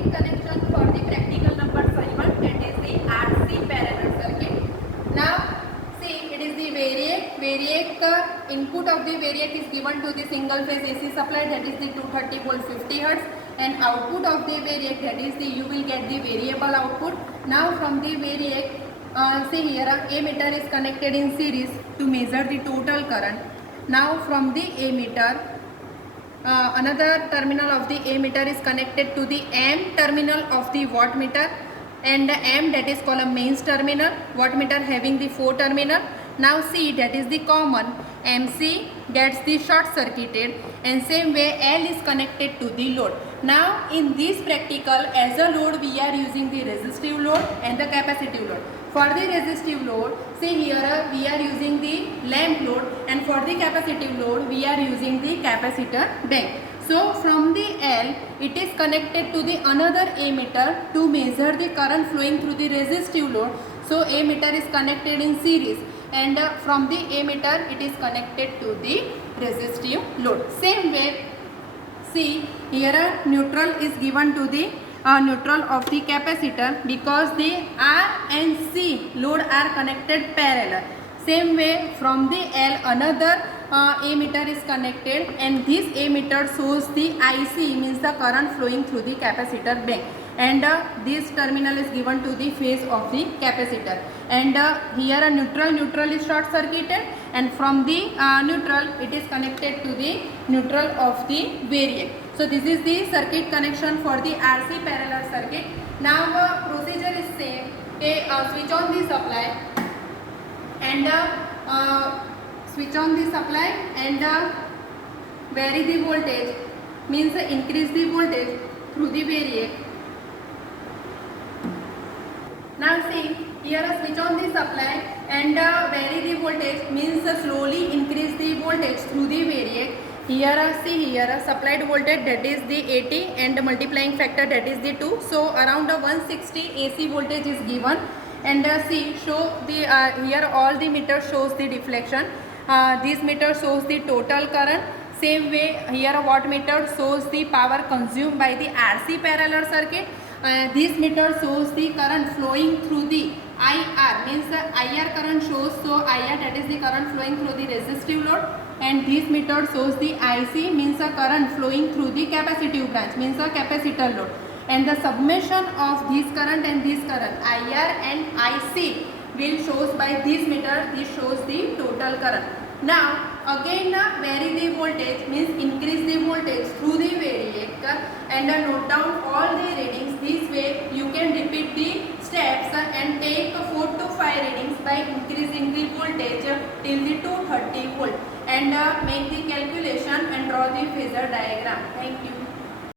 circuit connection for the practical number 5, that is the RC parallel circuit. Now see, it is the variac input of the variac is given to the single phase AC supply, that is the 230 volt 50 hertz, and output of the variac, that is the you will get the variable output. Now from the variac, see here ammeter is connected in series to measure the total current. Now from the ammeter, another terminal of the ammeter is connected to the M terminal of the wattmeter, and the M, that is called a mains terminal, wattmeter having the 4 terminal. Now C, that is the common, MC gets the short circuited, and same way L is connected to the load. Now in this practical, as a load we are using the resistive load and the capacitive load. For the resistive load, see here we are using the lamp load, and for the capacitive load we are using the capacitor bank. So from the L, it is connected to the another ammeter to measure the current flowing through the resistive load. So ammeter is connected in series, and from the ammeter it is connected to the resistive load. Same way, see here neutral is given to the neutral of the capacitor, because the R and C load are connected parallel. Same way from the L, another ammeter is connected, and this ammeter shows the IC, means the current flowing through the capacitor bank, and this terminal is given to the phase of the capacitor. And here a neutral is short circuited, and from the neutral it is connected to the neutral of the variac. So this is the circuit connection for the RC parallel circuit. Now procedure is same. Okay, switch on the supply and vary the voltage, means increase the voltage through the variac. Now see here, switch on the supply and vary the voltage, means slowly increase the voltage through the variac. Here see here supplied voltage, that is the 80, and multiplying factor, that is the 2. So around 160 AC voltage is given, and see show the here all the meter shows the deflection. This meter shows the total current. Same way here a wattmeter shows the power consumed by the RC parallel circuit. This meter shows the current flowing through the IR, means the IR current shows, so IR, that is the current flowing through the resistive load, and this meter shows the IC, means the current flowing through the capacitive branch, means the capacitor load, and the summation of this current and this current IR and IC will shows by this meter. This shows the total current. Now again vary the voltage, means increase the voltage through the variac, and note down all the readings. This way you can repeat the steps and take 4 to 5 readings by increasing the voltage till the 230 volt, and make the calculation and draw the phasor diagram. Thank you.